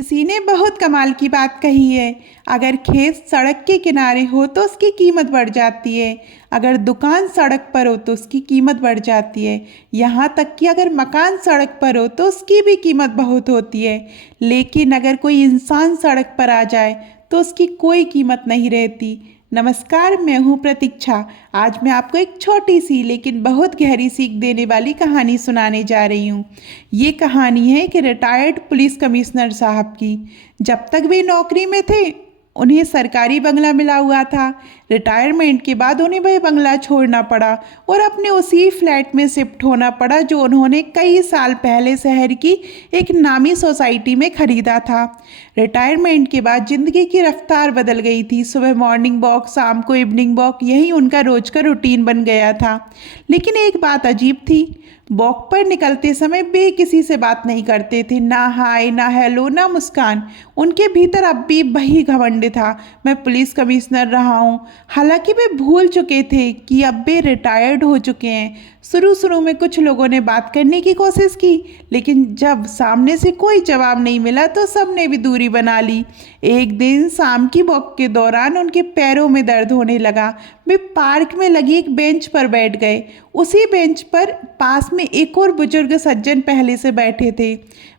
किसी ने बहुत कमाल की बात कही है। अगर खेत सड़क के किनारे हो तो उसकी कीमत बढ़ जाती है। अगर दुकान सड़क पर हो तो उसकी कीमत बढ़ जाती है। यहाँ तक कि अगर मकान सड़क पर हो तो उसकी भी कीमत बहुत होती है। लेकिन अगर कोई इंसान सड़क पर आ जाए तो उसकी कोई कीमत नहीं रहती। नमस्कार, मैं हूँ प्रतीक्षा। आज मैं आपको एक छोटी सी लेकिन बहुत गहरी सीख देने वाली कहानी सुनाने जा रही हूँ। ये कहानी है कि रिटायर्ड पुलिस कमिश्नर साहब की। जब तक वे नौकरी में थे उन्हें सरकारी बंगला मिला हुआ था। रिटायरमेंट के बाद उन्हें वह बंगला छोड़ना पड़ा और अपने उसी फ्लैट में शिफ्ट होना पड़ा जो उन्होंने कई साल पहले शहर की एक नामी सोसाइटी में खरीदा था। रिटायरमेंट के बाद ज़िंदगी की रफ्तार बदल गई थी। सुबह मॉर्निंग वॉक, शाम को इवनिंग वॉक, यही उनका रोज का रूटीन बन गया था। लेकिन एक बात अजीब थी, वॉक पर निकलते समय वे किसी से बात नहीं करते थे। ना हाय, ना हेलो, ना मुस्कान। उनके भीतर अब भी वही घमंड था, मैं पुलिस कमिश्नर रहा हूँ। हालांकि वे भूल चुके थे कि अब वे रिटायर्ड हो चुके हैं। शुरू में कुछ लोगों ने बात करने की कोशिश की, लेकिन जब सामने से कोई जवाब नहीं मिला तो सबने भी दूरी बना ली। एक दिन शाम की वॉक के दौरान उनके पैरों में दर्द होने लगा। वे पार्क में लगी एक बेंच पर बैठ गए। उसी बेंच पर पास में एक और बुजुर्ग सज्जन पहले से बैठे थे।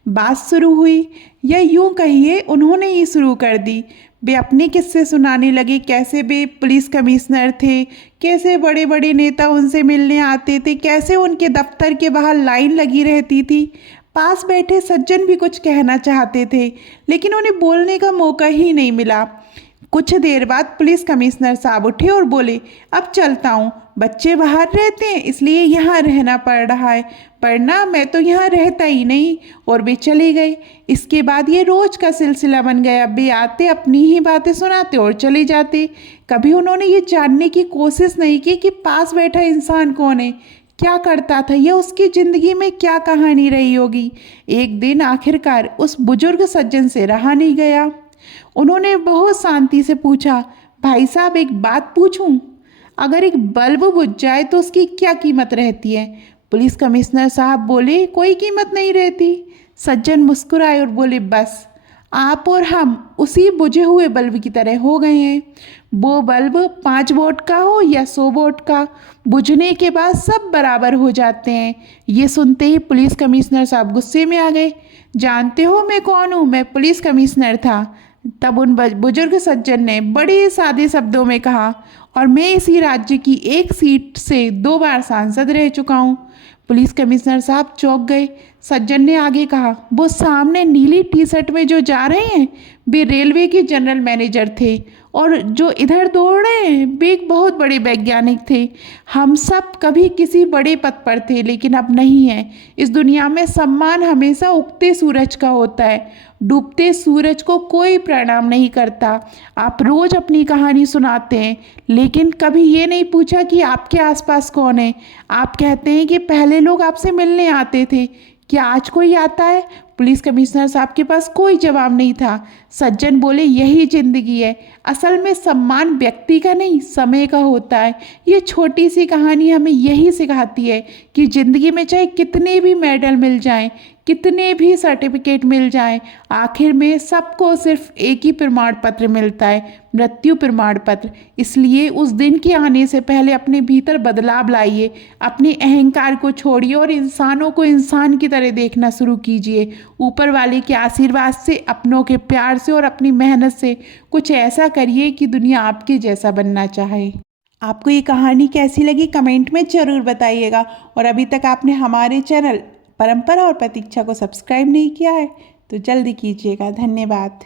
बात शुरू हुई, या यूं कहिए उन्होंने ही शुरू कर दी। वे अपने किस्से सुनाने लगे, कैसे वे पुलिस कमिश्नर थे, कैसे बड़े बड़े नेता उनसे मिलने आते थे, कैसे उनके दफ्तर के बाहर लाइन लगी रहती थी। पास बैठे सज्जन भी कुछ कहना चाहते थे, लेकिन उन्हें बोलने का मौका ही नहीं मिला। कुछ देर बाद पुलिस कमिश्नर साहब उठे और बोले, अब चलता हूँ। बच्चे बाहर रहते हैं इसलिए यहाँ रहना पड़ रहा है, वरना मैं तो यहाँ रहता ही नहीं। और वे चले गए। इसके बाद ये रोज का सिलसिला बन गया। वे आते, अपनी ही बातें सुनाते और चले जाते। कभी उन्होंने ये जानने की कोशिश नहीं की कि पास बैठा इंसान कौन है, क्या करता था, या उसकी ज़िंदगी में क्या कहानी रही होगी। एक दिन आखिरकार उस बुजुर्ग सज्जन से रहा नहीं गया। उन्होंने बहुत शांति से पूछा, भाई साहब एक बात पूछूं? अगर एक बल्ब बुझ जाए तो उसकी क्या कीमत रहती है? पुलिस कमिश्नर साहब बोले, कोई कीमत नहीं रहती। सज्जन मुस्कुराए और बोले, बस आप और हम उसी बुझे हुए बल्ब की तरह हो गए हैं। वो बल्ब 5 वोट का हो या 100 वोट का, बुझने के बाद सब बराबर हो जाते हैं। ये सुनते ही पुलिस कमिश्नर साहब गुस्से में आ गए। जानते हो मैं कौन हूँ? मैं पुलिस कमिश्नर था। तब उन बुजुर्ग सज्जन ने बड़े सादे शब्दों में कहा, और मैं इसी राज्य की एक सीट से 2 बार सांसद रह चुका हूँ। पुलिस कमिश्नर साहब चौंक गए। सज्जन ने आगे कहा, वो सामने नीली टी शर्ट में जो जा रहे हैं वे रेलवे के जनरल मैनेजर थे, और जो इधर दौड़ रहे हैं वे एक बहुत बड़े वैज्ञानिक थे। हम सब कभी किसी बड़े पद पर थे, लेकिन अब नहीं है। इस दुनिया में सम्मान हमेशा उगते सूरज का होता है, डूबते सूरज को कोई प्रणाम नहीं करता। आप रोज अपनी कहानी सुनाते हैं, लेकिन कभी ये नहीं पूछा कि आपके आसपास कौन है। आप कहते हैं कि पहले लोग आपसे मिलने आते थे, क्या आज कोई आता है? पुलिस कमिश्नर साहब के पास कोई जवाब नहीं था। सज्जन बोले, यही जिंदगी है। असल में सम्मान व्यक्ति का नहीं, समय का होता है। ये छोटी सी कहानी हमें यही सिखाती है कि जिंदगी में चाहे कितने भी मेडल मिल जाएं, कितने भी सर्टिफिकेट मिल जाएं, आखिर में सबको सिर्फ एक ही प्रमाण पत्र मिलता है, मृत्यु प्रमाण पत्र। इसलिए उस दिन के आने से पहले अपने भीतर बदलाव लाइए, अपने अहंकार को छोड़िए और इंसानों को इंसान की तरह देखना शुरू कीजिए। ऊपर वाले के आशीर्वाद से, अपनों के प्यार से और अपनी मेहनत से कुछ ऐसा करिए कि दुनिया आपके जैसा बनना चाहे। आपको ये कहानी कैसी लगी कमेंट में ज़रूर बताइएगा। और अभी तक आपने हमारे चैनल परंपरा और प्रतीक्षा को सब्सक्राइब नहीं किया है तो जल्दी कीजिएगा। धन्यवाद।